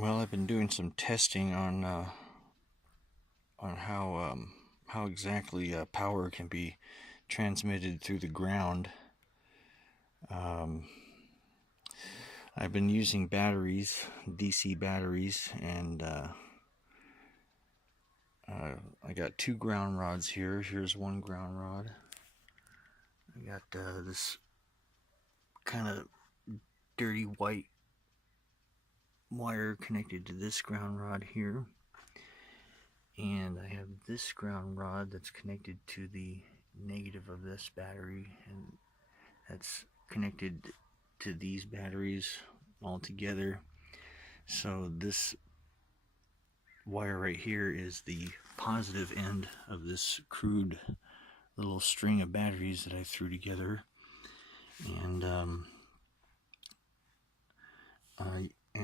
Well, I've been doing some testing on how exactly power can be transmitted through the ground. Um, I've been using batteries, DC batteries, and I got two ground rods here. Here's one ground rod. I got this kind of dirty white wire connected to this ground rod here, and I have this ground rod that's connected to the negative of this battery, and that's connected to these batteries all together. So this wire right here is the positive end of this crude little string of batteries that I threw together, and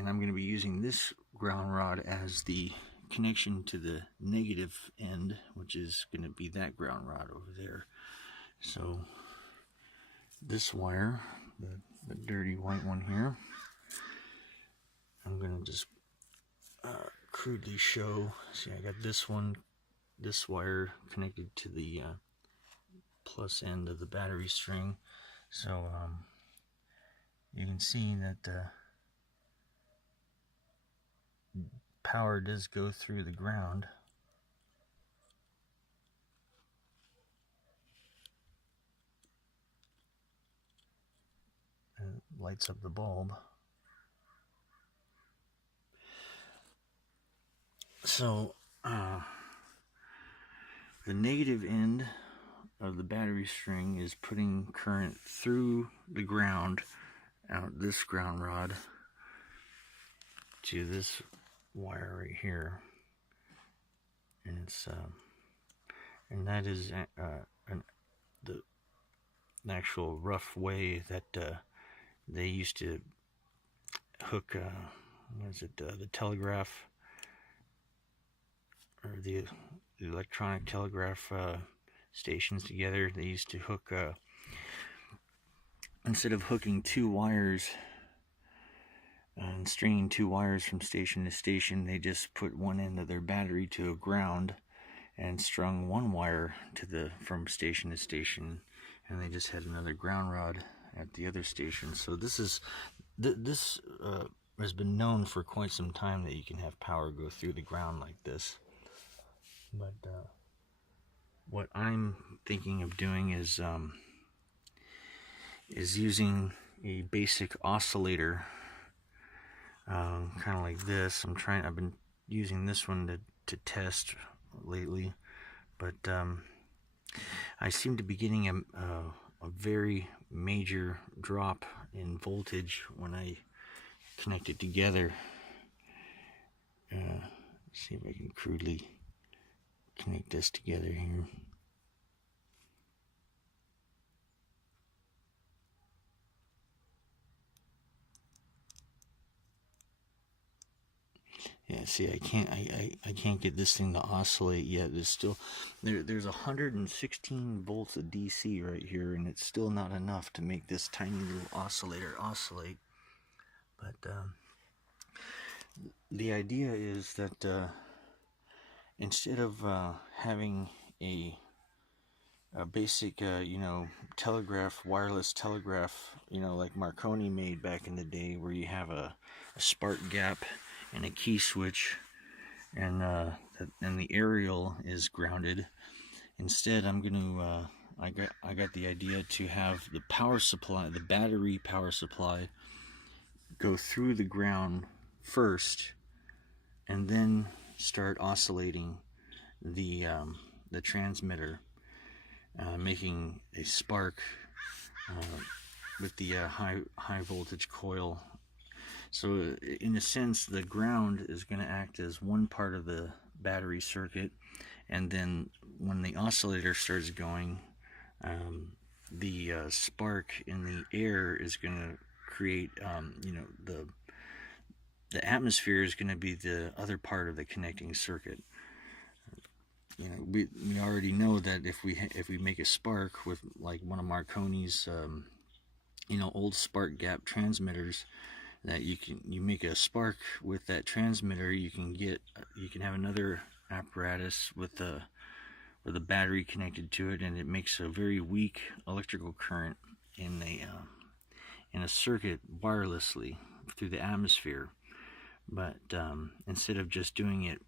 I'm going to be using this ground rod as the connection to the negative end, which is going to be that ground rod over there. So this wire, the dirty white one here, I'm going to just crudely show. See, I got this one, this wire connected to the plus end of the battery string. So you can see that power does go through the ground. And it lights up the bulb. So the negative end of the battery string is putting current through the ground, out this ground rod, to this wire right here, and it's and that is the actual rough way that they used to hook what is it, the telegraph, or the electronic telegraph stations together. They used to hook instead of hooking two wires and stringing two wires from station to station, they just put one end of their battery to a ground and strung one wire to from station to station, and they just had another ground rod at the other station. So this has been known for quite some time that you can have power go through the ground like this. But what I'm thinking of doing is using a basic oscillator, kind of like this. I've been using this one to test lately, but I seem to be getting a very major drop in voltage when I connect it together. See if I can crudely connect this together here. Yeah, see, I can't get this thing to oscillate yet. There's 116 volts of DC right here, and it's still not enough to make this tiny little oscillator oscillate. But the idea is that instead of having a basic wireless telegraph, like Marconi made back in the day, where you have a spark gap and a key switch, and the aerial is grounded. Instead, I got the idea to have the power supply, the battery power supply, go through the ground first, and then start oscillating the transmitter, making a spark with the high voltage coil. So in a sense, the ground is going to act as one part of the battery circuit, and then when the oscillator starts going, the spark in the air is going to create, the atmosphere is going to be the other part of the connecting circuit. We already know that if we make a spark with like one of Marconi's old spark gap transmitters, that you make a spark with that transmitter, you can have another apparatus with the battery connected to it, and it makes a very weak electrical current in a circuit wirelessly through the atmosphere. But instead of just doing it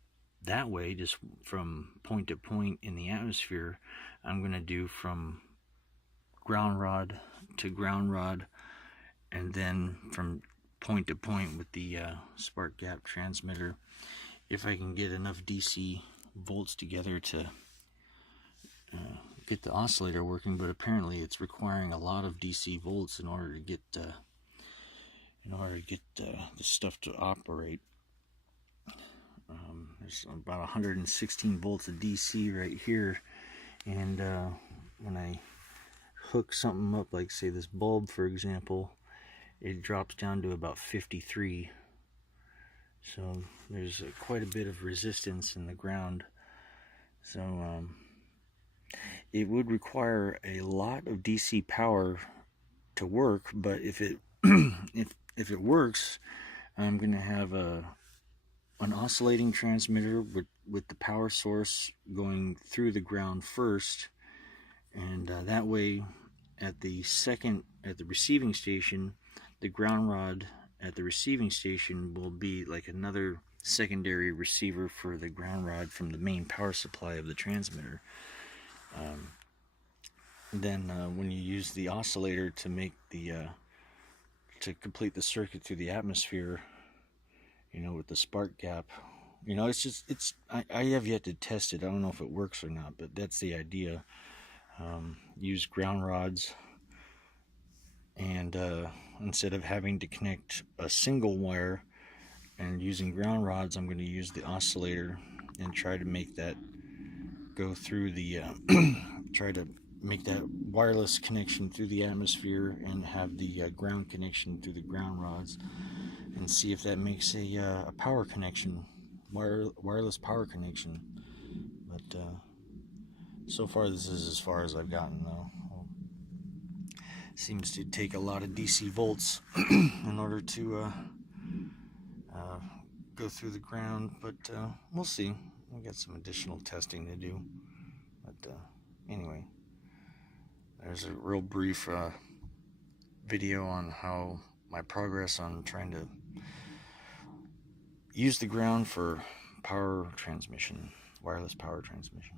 that way, just from point to point in the atmosphere, I'm going to do from ground rod to ground rod, and then from point to point with the spark gap transmitter, if I can get enough DC volts together to get the oscillator working. But apparently it's requiring a lot of DC volts in order to get the stuff to operate. There's about 116 volts of DC right here, and when I hook something up, like say this bulb for example, it drops down to about 53. So there's quite a bit of resistance in the ground. So it would require a lot of DC power to work, but if it if it works, I'm going to have an oscillating transmitter with the power source going through the ground first, and that way at the receiving station, the ground rod at the receiving station will be like another secondary receiver for the ground rod from the main power supply of the transmitter. Then when you use the oscillator to make to complete the circuit through the atmosphere, with the spark gap, I have yet to test it. I don't know if it works or not, but that's the idea. Use ground rods, and instead of having to connect a single wire and using ground rods, I'm going to use the oscillator and try to make that go through the try to make that wireless connection through the atmosphere and have the ground connection through the ground rods, and see if that makes a power connection, wireless power connection. But so far this is as far as I've gotten, though. Seems to take a lot of DC volts in order to go through the ground, but we'll see. We got some additional testing to do. But anyway, there's a real brief video on how my progress on trying to use the ground for power transmission, wireless power transmission.